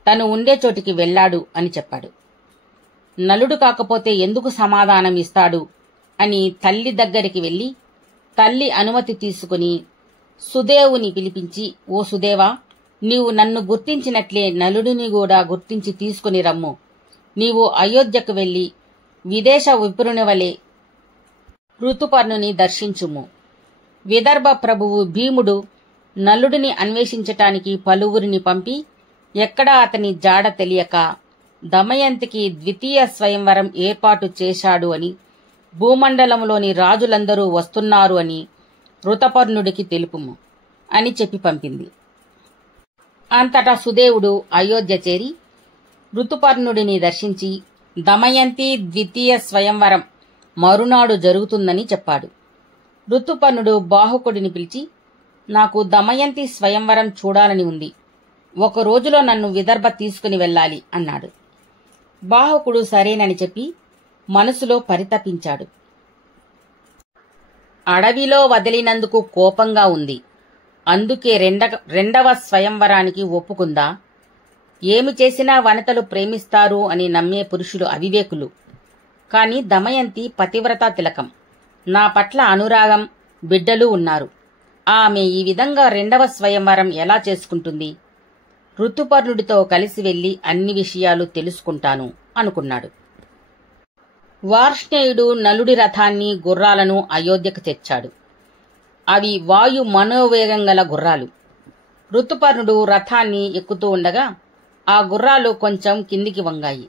తను ఉండే చోటికి వెళ్లాడు అని చెప్పాడు. నలుడు కాకపోతే ఎందుకు సమాధానం ఇస్తాడు అని తల్లి దగ్గరికి వెళ్లి తల్లి అనుమతి తీసుకుని సుదేవుని పిలిపించి, ఓ సుదేవా, నీవు నన్ను గుర్తించినట్లే నలుడిని కూడా గుర్తించి తీసుకుని రమ్ము. నీవు అయోధ్యకు వెళ్లి విదేశ విప్రుని వలె ఋతుపర్ణుని దర్శించుము. విదర్భ ప్రభువు భీముడు నలుడిని అన్వేషించటానికి పలువురిని పంపి ఎక్కడా అతని జాడ తెలియక దమయంతికి ద్వితీయ స్వయంవరం ఏర్పాటు చేశాడు అని, భూమండలంలోని రాజులందరూ వస్తున్నారు అని ఋతుపర్ణుడికి తెలుపుము అని చెప్పి పంపింది. అంతటా సుదేవుడు అయోధ్య చేరి ఋతుపర్ణుడిని దర్శించి దమయంతి ద్వితీయ స్వయంవరం మరునాడు జరుగుతుందని చెప్పాడు. ఋతుపర్ణుడు బాహుకుడిని పిలిచి, నాకు దమయంతి స్వయంవరం చూడాలని ఉంది. ఒక రోజులో నన్ను విదర్భ తీసుకుని వెళ్ళాలి అన్నాడు. బాహుకుడు సరేనని చెప్పి మనసులో పరితపించాడు. అడవిలో వదిలినందుకు కోపంగా ఉంది. అందుకే రెండవ స్వయంవరానికి ఒప్పుకుందా? ఏమి చేసినా వనితలు ప్రేమిస్తారు అని నమ్మే పురుషులు అవివేకులు. కాని దమయంతి పతివ్రతా తిలకం. నా పట్ల అనురాగం, బిడ్డలు ఉన్నారు. ఆమె ఈ విధంగా రెండవ స్వయంవరం ఎలా చేసుకుంటుంది? ఋతుపర్ణుడితో కలిసి వెళ్లి అన్ని విషయాలు తెలుసుకుంటాను అనుకున్నాడు. వార్ష్ణేయుడు నలుడి రథాన్ని, గుర్రాలను అయోధ్యకు తెచ్చాడు. అవి వాయు మనోవేగం గల గుర్రాలు. ఋతుపర్ణుడు రథాన్ని ఎక్కుతూ ఉండగా ఆ గుర్రాలు కొంచెం కిందికి వంగాయి.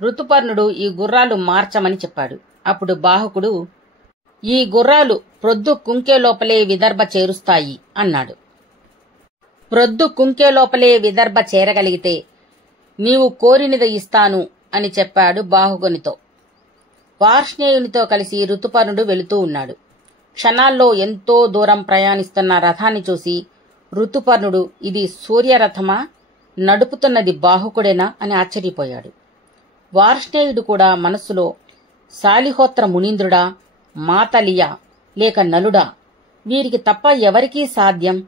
ఋతుపర్ణుడు ఈ గుర్రాలు మార్చమని చెప్పాడు. అప్పుడు బాహుకుడు, ఈ గుర్రాలు ప్రొద్దు కుంకే లోపలే విదర్భ చేరుస్తాయి అన్నాడు. ప్రొద్దు కుంకే లోపలే విదర్భ చేరగలిగితే నీవు కోరినది ఇస్తాను అని చెప్పాడు బాహుకునితో. వార్ష్ణేయునితో కలిసి ఋతుపర్ణుడు వెళుతూ ఉన్నాడు. క్షణాల్లో ఎంతో దూరం ప్రయాణిస్తున్న రథాన్ని చూసి ఋతుపర్ణుడు, ఇది సూర్యరథమా? నడుపుతున్నది బాహుకుడేనా అని ఆశ్చర్యపోయాడు. వార్ష్ణేయుడు కూడా మనస్సులో, శాలిహోత్ర మునీంద్రుడా, మాతలియా లేక నలుడా? వీరికి తప్ప ఎవరికీ సాధ్యం.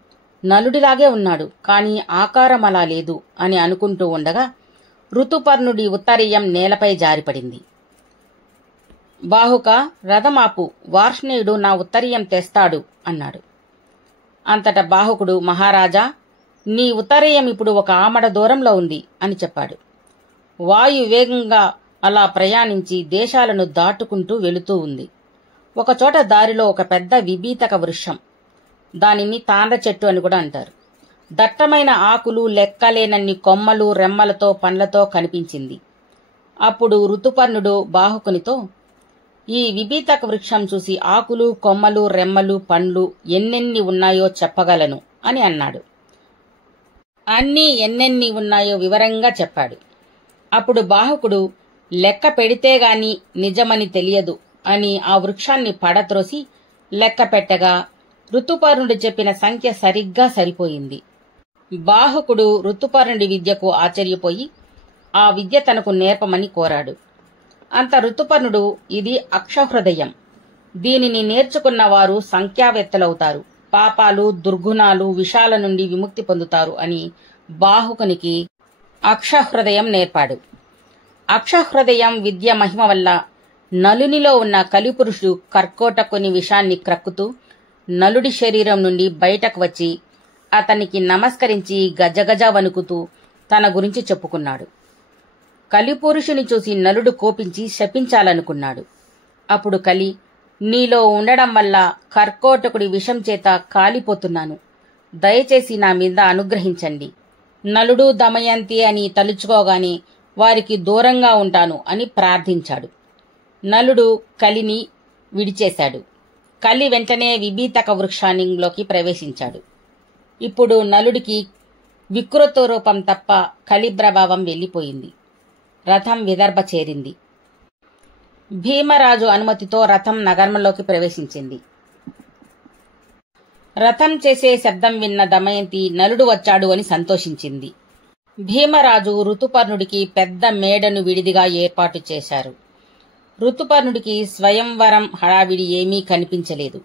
నలుడిలాగే ఉన్నాడు, కాని ఆకారం అలా లేదు అని అనుకుంటూ ఉండగా ఋతుపర్ణుడి ఉత్తరీయం నేలపై జారిపడింది. బాహుక, రథమాపు, వార్ష్ణేయుడు నా ఉత్తరీయం తెస్తాడు అన్నాడు. అంతటా బాహుకుడు, మహారాజా, నీ ఉత్తరీయం ఇప్పుడు ఒక ఆమడ దూరంలో ఉంది అని చెప్పాడు. వాయు వేగంగా అలా ప్రయాణించి దేశాలను దాటుకుంటూ వెళుతూ ఉంది. ఒకచోట దారిలో ఒక పెద్ద విభీతక వృక్షం, దానిని తాండ్ర చెట్టు అని కూడా అంటారు, దట్టమైన ఆకులు, లెక్కలేనన్ని కొమ్మలు, రెమ్మలతో, పండ్లతో కనిపించింది. అప్పుడు ఋతుపర్ణుడు బాహుకునితో, ఈ విభీతక వృక్షం చూసి ఆకులు, కొమ్మలు, రెమ్మలు, పండ్లు ఎన్నెన్ని ఉన్నాయో చెప్పగలను అని అన్నాడు. అన్నీ ఎన్నెన్ని ఉన్నాయో వివరంగా చెప్పాడు. అప్పుడు బాహుకుడు, లెక్క పెడితేగాని నిజమని తెలియదు అని ఆ వృక్షాన్ని పడత్రోసి లెక్క పెట్టగా ఋతుపర్ణుడు చెప్పిన సంఖ్య సరిగ్గా సరిపోయింది. బాహుకుడు ఋతుపర్ణుడి విద్యకు ఆశ్చర్యపోయి ఆ విద్య తనకు నేర్పమని కోరాడు. అంత ఋతుపర్ణుడు, ఇది అక్షహృదయం, దీనిని నేర్చుకున్న వారు సంఖ్యావేత్తలవుతారు, పాపాలు, దుర్గుణాలు, విషాల నుండి విముక్తి పొందుతారు అని బాహుకునికి అక్షహృదయం నేర్పాడు. అక్షహృదయం విద్య మహిమ వల్ల నలునిలో ఉన్న కలిపురుషుడు కర్కోటకుని విషాన్ని క్రక్కుతూ నలుడి శరీరం నుండి బయటకు వచ్చి అతనికి నమస్కరించి గజగజ వణుకుతూ తన గురించి చెప్పుకున్నాడు. కలిపురుషుని చూసి నలుడు కోపించి శపించాలనుకున్నాడు. అప్పుడు కలి, నీలో ఉండడం వల్ల కర్కోటకుడి విషం చేత కాలిపోతున్నాను, దయచేసి నా మీద అనుగ్రహించండి. నలుడు, దమయంతి అని తలుచుకోగానే వారికి దూరంగా ఉంటాను అని ప్రార్థించాడు. నలుడు కలిని విడిచేశాడు. కలి వెంటనే విభీతక వృక్షానిలోకి ప్రవేశించాడు. ఇప్పుడు నలుడికి వికృత రూపం తప్ప కలి ప్రభావం వెళ్లిపోయింది. రథం విదర్భ చేరింది. భీమరాజు అనుమతితో రథం నగరంలోకి ప్రవేశించింది. రథం చేసే శబ్దం విన్న దమయంతి నలుడు వచ్చాడు అని సంతోషించింది. భీమరాజు ఋతుపర్ణుడికి పెద్ద మేడను విడిదిగా ఏర్పాటు చేశారు. ఋతుపర్ణుడికి స్వయంవరం హడావిడి ఏమీ కనిపించలేదు.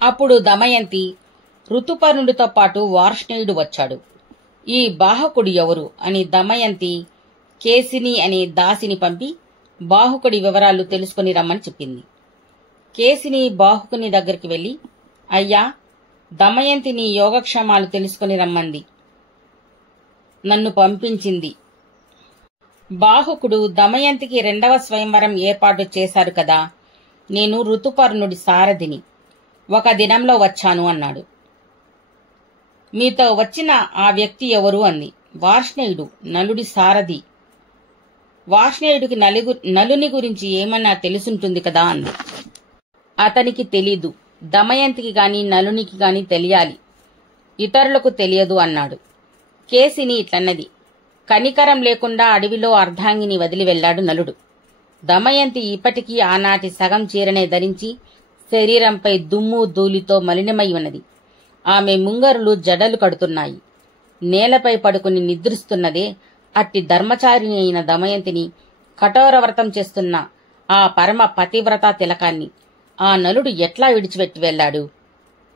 అప్పుడు దమయంతి, ఋతుపర్ణుడితో పాటు వార్ష్ణేయుడు వచ్చాడు, ఈ బాహుకుడు ఎవరు అని దమయంతి కేసిని అనే దాసిని పంపి బాహుకుడి వివరాలు తెలుసుకుని రమ్మని చెప్పింది. కేసిని బాహుకుని దగ్గరికి వెళ్లి, అయ్యా, దమయంతిని యోగక్షేమాలు తెలుసుకుని రమ్మంది, నన్ను పంపించింది. బాహుకుడు, దమయంతికి 2వ స్వయంవరం ఏర్పాటు చేశారు కదా, నేను ఋతుపర్ణుడి సారథిని, 1 దినంలో వచ్చాను అన్నాడు. మీతో వచ్చిన ఆ వ్యక్తి ఎవరు అంది. వార్ష్ణేయుడు, నలుడి సారథి. వార్ష్ణేయుడికి నలుని గురించి ఏమన్నా తెలుసుంటుంది కదా అంది. అతనికి తెలీదు, దమయంతికి గాని నలునికి గాని తెలియాలి, ఇతరులకు తెలియదు అన్నాడు. కేసిని ఇట్లన్నది, కనికరం లేకుండా అడవిలో అర్ధాంగిని వదిలి వెళ్లాడు నలుడు. దమయంతి ఇప్పటికీ ఆనాటి సగం చీరనే ధరించి శరీరంపై దుమ్ము ధూళితో మలినమై ఉన్నది. ఆమె ముంగరులు జడలు కడుతున్నాయి. నేలపై పడుకుని నిద్రిస్తున్నదే అట్టి ధర్మచారిణి అయిన దమయంతిని, కఠోర వ్రతం చేస్తున్న ఆ పరమ పతివ్రత తిలకాన్ని ఆ నలుడు ఎట్లా విడిచిపెట్టి వెళ్లాడు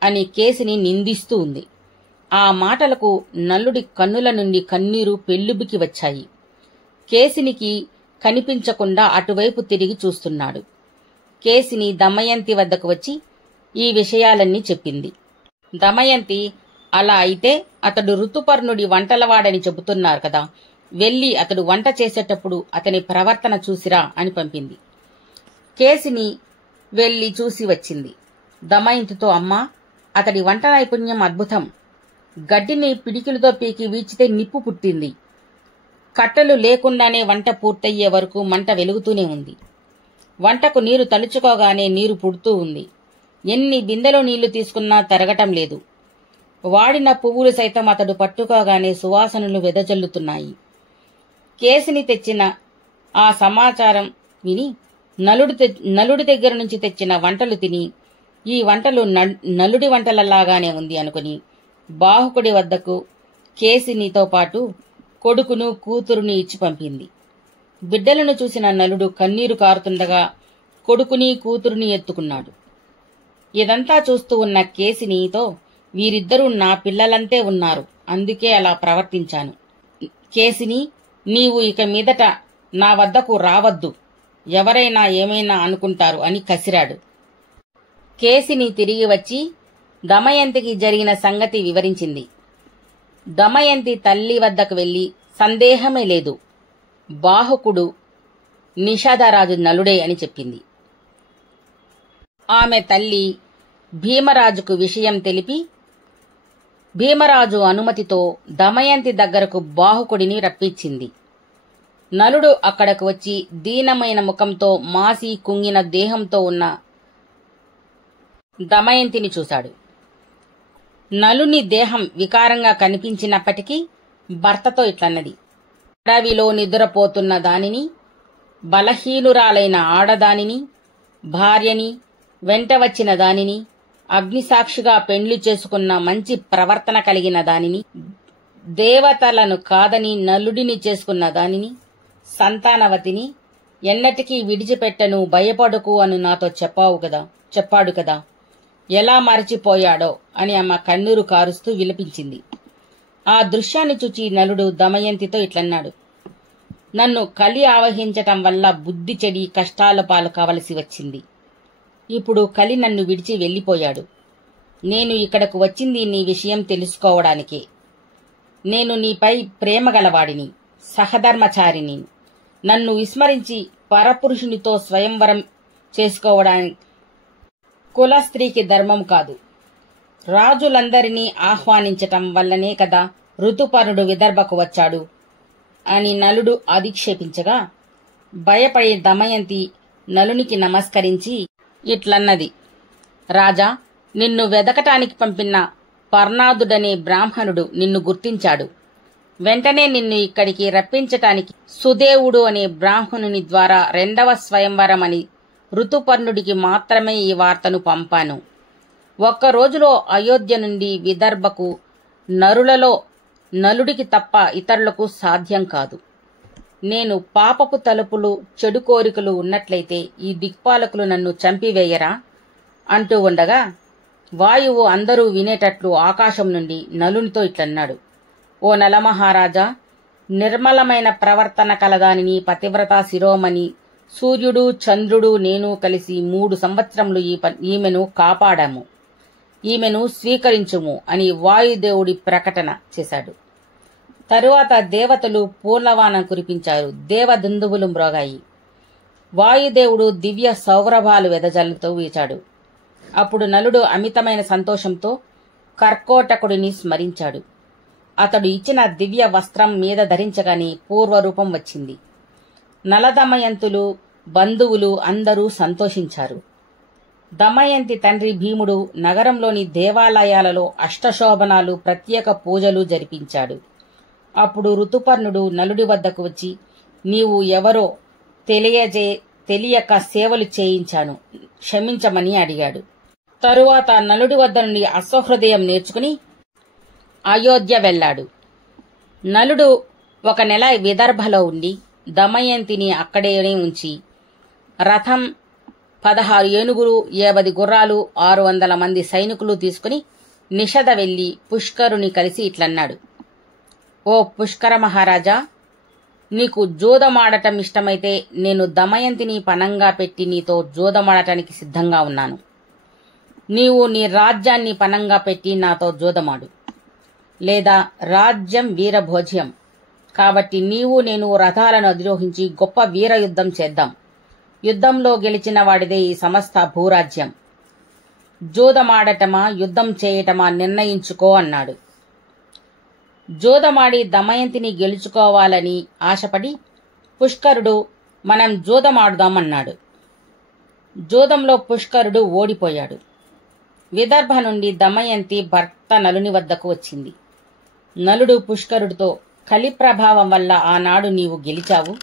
అని కేసిని నిందిస్తూ ఉంది. ఆ మాటలకు నలుడి కన్నుల నుండి కన్నీరు పెల్లుబికి వచ్చాయి. కేసినికి కనిపించకుండా అటువైపు తిరిగి చూస్తున్నాడు. కేసిని దమయంతి వద్దకు వచ్చి ఈ విషయాలన్నీ చెప్పింది. దమయంతి, అలా అయితే అతడు ఋతుపర్ణుడి వంటలవాడని చెబుతున్నారు కదా, వెళ్లి అతడు వంట చేసేటప్పుడు అతని ప్రవర్తన చూసిరా అని పంపింది. కేసిని వెళ్లి చూసి వచ్చింది. దమయంతితో, అమ్మా, అతడి వంట నైపుణ్యం అద్భుతం. గడ్డిని పిడికిలతో పీకి వీచితే నిప్పు పుట్టింది. కట్టెలు లేకుండానే వంట పూర్తయ్యే వరకు మంట వెలుగుతూనే ఉంది. వంటకు నీరు తలుచుకోగానే నీరు పుడుతూ ఉంది. ఎన్ని బిందెలో నీళ్లు తీసుకున్నా తరగటం లేదు. వాడిన పువ్వులు సైతం అతడు పట్టుకోగానే సువాసనలు వెదజల్లుతున్నాయి. కేసిని తెచ్చిన ఆ సమాచారం విని నలుడి దగ్గర నుంచి తెచ్చిన వంటలు తిని, ఈ వంటలు నలుడి వంటలలాగానే ఉంది అనుకుని బాహుకుడి వద్దకు కేసినితో పాటు కొడుకును కూతురుని ఇచ్చి పంపింది. బిడ్డలను చూసిన నలుడు కన్నీరు కారుతుండగా కొడుకుని కూతురుని ఎత్తుకున్నాడు. ఇదంతా చూస్తూ ఉన్న కేసినితో, వీరిద్దరూ నా పిల్లలంతే ఉన్నారు, అందుకే అలా ప్రవర్తించాను. కేసిని, నీవు ఇక మీదట నా వద్దకు రావద్దు, ఎవరైనా ఏమైనా అనుకుంటారు అని కసిరాడు. కేసిని తిరిగి వచ్చి దమయంతికి జరిగిన సంగతి వివరించింది. దమయంతి తల్లి వద్దకు వెళ్లి, సందేహమే లేదు, బాహుకుడు నిషాదరాజు నలుడే అని చెప్పింది. ఆమె తల్లి భీమరాజుకు విషయం తెలిపి, భీమరాజు అనుమతితో దమయంతి దగ్గరకు బాహుకుడిని రప్పించింది. నలుడు అక్కడకు వచ్చి దీనమైన ముఖంతో, మాసి కుంగిన దేహంతో ఉన్న దమయంతిని చూశాడు. నలుని దేహం వికారంగా కనిపించినప్పటికీ భర్తతో ఇట్లన్నది: అడవిలో నిద్రపోతున్న దానిని, బలహీనురాలైన ఆడదానిని, భార్యని, వెంట వచ్చిన దానిని, అగ్నిసాక్షిగా పెండ్లి చేసుకున్న మంచి ప్రవర్తన కలిగిన దానిని, దేవతలను కాదని నలుడిని చేసుకున్న దానిని, సంతానవతిని ఎన్నటికీ విడిచిపెట్టను, భయపడకు అని నాతో చెప్పాడు కదా, ఎలా మరచిపోయాడో అని ఆమె కన్నీరు కారుస్తూ విలపించింది. ఆ దృశ్యాన్ని చూచి నలుడు దమయంతితో ఇట్లన్నాడు: నన్ను కలి ఆవహించటం వల్ల బుద్ధి చెడి కష్టాల పాలు కావలసి వచ్చింది. ఇప్పుడు కలి నన్ను విడిచి వెళ్లిపోయాడు. నేను ఇక్కడకు వచ్చింది నీ విషయం తెలుసుకోవడానికే. నేను నీపై ప్రేమగలవాడిని, సహధర్మచారిని. నన్ను విస్మరించి పరపురుషునితో స్వయంవరం చేసుకోవడానికి కుల స్త్రీకి ధర్మం కాదు. రాజులందరినీ ఆహ్వానించటం వల్లనే కదా ఋతుపర్ణుడు విదర్భకు వచ్చాడు అని నలుడు అధిక్షేపించగా, భయపడి దమయంతి నలునికి నమస్కరించి ఇట్లన్నది: రాజా, నిన్ను వెదకటానికి పంపిన పర్ణాదుడనే బ్రాహ్మణుడు నిన్ను గుర్తించాడు. వెంటనే నిన్ను ఇక్కడికి రప్పించటానికి సుదేవుడు అనే బ్రాహ్మణుని ద్వారా 2వ స్వయంవరం అని ఋతుపర్ణుడికి మాత్రమే ఈ వార్తను పంపాను. ఒక్క రోజులో అయోధ్య నుండి విదర్భకు నరులలో నలుడికి తప్ప ఇతరులకు సాధ్యం కాదు. నేను పాపపు తలుపులు, చెడు కోరికలు ఉన్నట్లయితే ఈ దిక్పాలకులు నన్ను చంపివేయరా అంటూ ఉండగా, వాయువు అందరూ వినేటట్లు ఆకాశం నుండి నలునితో ఇట్లన్నాడు: ఓ నలమహారాజా, నిర్మలమైన ప్రవర్తన కలదానిని, పతివ్రత శిరోమణి, సూర్యుడు చంద్రుడు నేను కలిసి 3 సంవత్సరములు ఈమెను కాపాడాము. ఈమెను స్వీకరించుము అని వాయుదేవుడి ప్రకటన చేశాడు. తరువాత దేవతలు పూర్ణవాన కురిపించారు. దేవదుందువులు మ్రోగాయి. వాయుదేవుడు దివ్య సౌరభాలు వెదజల్లుతూ వీచాడు. అప్పుడు నలుడు అమితమైన సంతోషంతో కర్కోటకుడిని స్మరించాడు. అతడు ఇచ్చిన దివ్య వస్త్రం మీద ధరించగానే పూర్వరూపం వచ్చింది. నలదమయంతులు, బంధువులు అందరూ సంతోషించారు. దమయంతి తండ్రి భీముడు నగరంలోని దేవాలయాలలో అష్టశోభనాలు, ప్రత్యేక పూజలు జరిపించాడు. అప్పుడు ఋతుపర్ణుడు నలుడి వద్దకు వచ్చి, నీవు ఎవరో తెలియక సేవలు చేయించాను, క్షమించమని అడిగాడు. తరువాత నలుడి వద్ద నుండి అశ్వహృదయం నేర్చుకుని అయోధ్య వెళ్లాడు. నలుడు 1 నెల విదర్భలో ఉండి దమయంతిని అక్కడే ఉంచి, రథం, 16 ఏనుగులు, 50 గుర్రాలు, 600 మంది సైనికులు తీసుకుని నిషద వెళ్లి పుష్కరుని కలిసి ఇట్లన్నాడు: ఓ పుష్కర మహారాజా, నీకు జూదమాడటం ఇష్టమైతే నేను దమయంతిని పణంగా పెట్టి నీతో జూదమాడటానికి సిద్ధంగా ఉన్నాను. నీవు నీ రాజ్యాన్ని పణంగా పెట్టి నాతో జూదమాడు. లేదా రాజ్యం వీరభోజ్యం కాబట్టి నీవు నేను రథాలను అధిరోహించి గొప్ప వీరయుద్ధం చేద్దాం. యుద్ధంలో గెలిచిన వాడిదే ఈ సమస్త భూరాజ్యం. జూదమాడటమా యుద్ధం చేయటమా నిర్ణయించుకో అన్నాడు. జూదమాడి దమయంతిని గెలుచుకోవాలని ఆశపడి పుష్కరుడు మనం జూదమాడుదామన్నాడు. జూదంలో పుష్కరుడు ఓడిపోయాడు. విదర్భ నుండి దమయంతి భర్త నలుని వద్దకు వచ్చింది. నలుడు పుష్కరుడితో, కలి ప్రభావం వల్ల ఆనాడు నీవు గెలిచావు.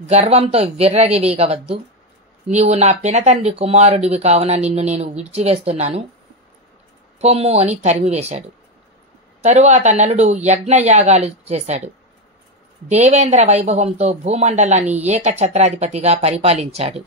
గర్వంతో విర్రగివేయవద్దు. నీవు నా పినతండ్రి కుమారుడివి కావున నిన్ను నేను విడిచివేస్తున్నాను, పొమ్ము అని తరిమివేశాడు. తరువాత నలుడు యజ్ఞయాగాలు చేశాడు. దేవేంద్ర వైభవంతో భూమండలాన్ని ఏకఛత్రాధిపతిగా పరిపాలించాడు.